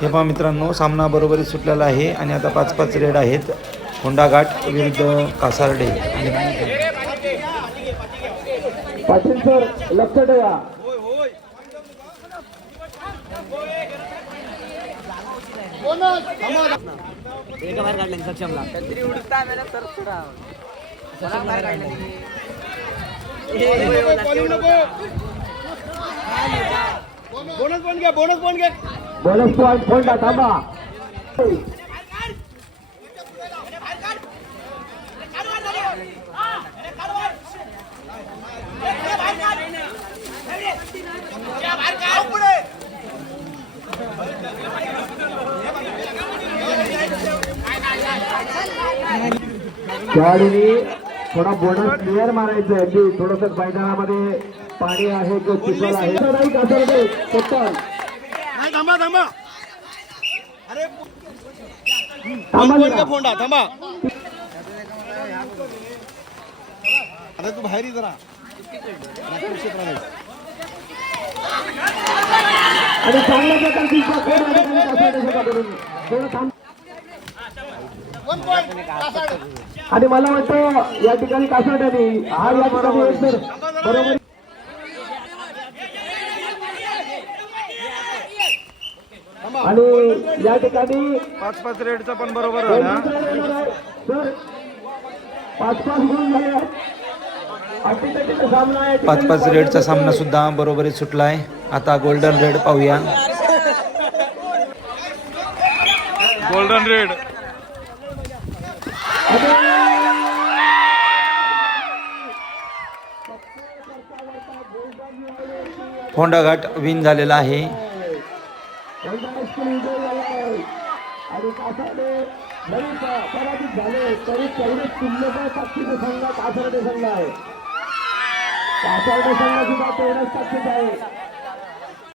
हे पहा मित्रांनो सामना बरोबरीत सुटलेला आहे आणि आता पाच पाच रेड आहेत. होंडा घाट विरुद्ध कासारडे. आणि पाटील सर लक्ष ठेवा. एका बाहेर काढले सक्षमला तरी उडता मेला तर थोडा सक्षम बाहेर काढले बोनस पॉईंट फोंडा थांबा. खेळाडूंनी थोडा बोनस क्लिअर मारायचं आहे. अगदी थोडस मैदानामध्ये पाणी आहे किंवा चिखल आहे. थांबा थांबा. थांबा फोन. फोंडा थांबा. आता तू बाहेर जरा. आणि चांगल्या प्रकारची आणि. आणि मला वाटतं या ठिकाणी कासरड्याने हा या ठिकाणी बरोबर. आणि या ठिकाणी पाच पाच रेडचा पण बरोबर पाच पाच गुण झाले पाच पाच रेडचा सामना सुद्धा बरोबरीत सुटला आहे आता गोल्डन रेड पाहूया. गोल्डन रेड होंडा घाट विन झालेला आहे. एकदा स्कूल विजय झाला आहे. आणि कासारडे जरी पराजित झाले तरी तेवढे तुल्यबळ साक्षीचे संघ कासारडे संघ आहे. कासारडे संघ सुद्धा तेवढाच साक्षीचा आहे.